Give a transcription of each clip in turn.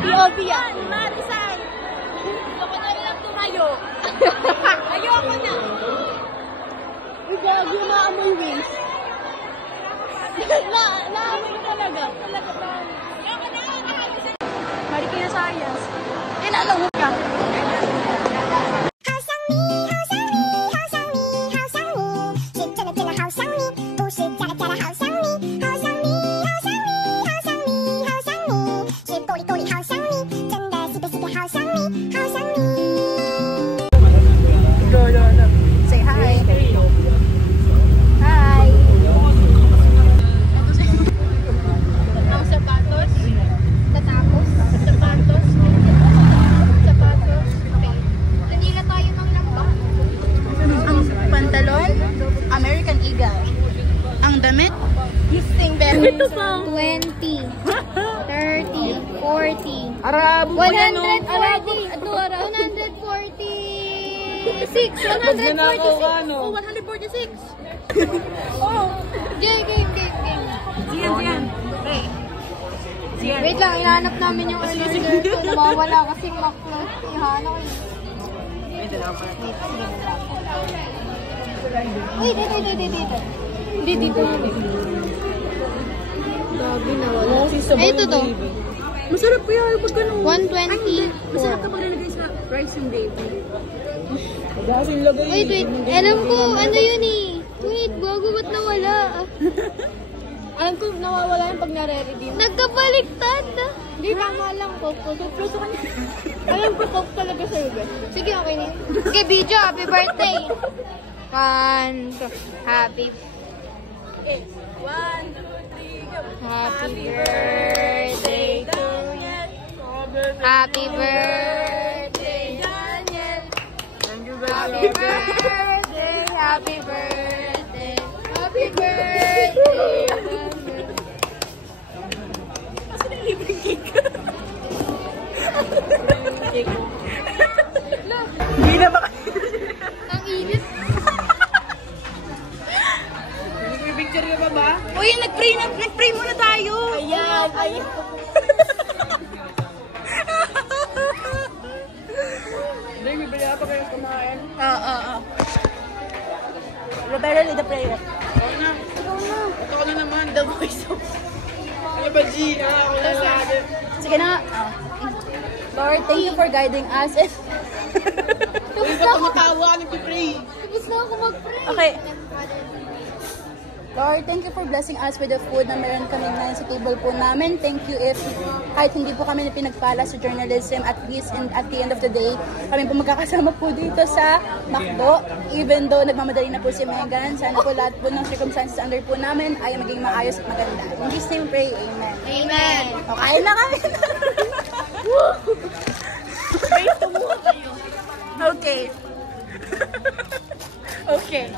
POV yan. Marisay. Ako na lang tumayo. Ayoko na. Uy, gago na amoy wings. Naamoy talaga. Talaga ba? Marikina Sayas. Tinanong ka. Say hi. Hi. Ang sapatos. Tatapos. Sapatos. Sapatos. Nanila tayo ng lambak. Ang pantalon, American Eagle. Ang damit, Gifting Berry. Ito pa. 20, 30, 40, Arabo 140. Ito, 146. 146. Oh, 146. Oh. Game. Diyan. Okay. Wait lang, inahanap namin yung order. Nawawala kasing maklo. Ihanap ko yun. Uy, dito. Hindi, dito. Gabi na wala. Ito to. Masarap po yan pag ganun. 124. Masarap ka maglagay sa rice and gravy. Kasing lagay. Wait. Alam ko, ano yun eh. Wait, bago ba't nawala? Alam ko nawawala yung pag nare-redeem. Nagkabaliktad. Hindi, tama lang. Coke. Plus ako niya. Alam ko, Coke talaga sa'yo, guys. Sige, okay na yun. Sige, video. Happy birthday. Happy. 1, 2, 3, go. Happy birthday to you. Happy birthday, Daniel. Happy birthday. Happy birthday. Happy birthday, Daniel. Hindi na ba? Ang init. Picture ka ba? Uy, nag-pray muna tayo. Ayan. Hindi, may bili pa kayo kumain. Roberto, lead the prayer. Ikaw na. Ikaw na naman, the voice of... Ano ba, G? Ako na lagi. Sige na. Lord, thank you for guiding us. Hindi ka tumatawa, nag-pray. Tapos na ako mag-pray. Okay. Lord, thank you for blessing us with the food na meron kami ngayon sa table po namin. Thank you if kahit hindi po kami pinagpala sa journalism, at least at the end of the day, kami po magkakasama po dito sa McDo. Even though nagmamadali na po si Megan, sana po lahat po ng circumstances under po namin ay maging maayos at maganda. In this name pray, amen. Amen. Okay na kami. Okay. Okay.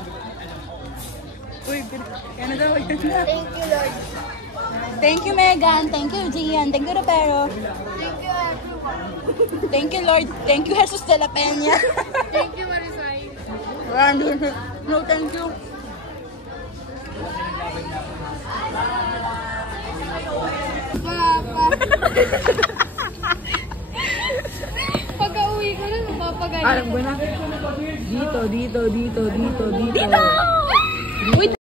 Uy, yan na daw, yan na. Thank you, Lord. Thank you, Megan. Thank you, Gian. Thank you, Ropero. Thank you, everyone. Thank you, Lord. Thank you, Jesus de la Peña. Thank you, Marisay. No, thank you. Papa. Pagka-uwi ko na, napapagalit. Alam ko na. Dito. Dito! Wait!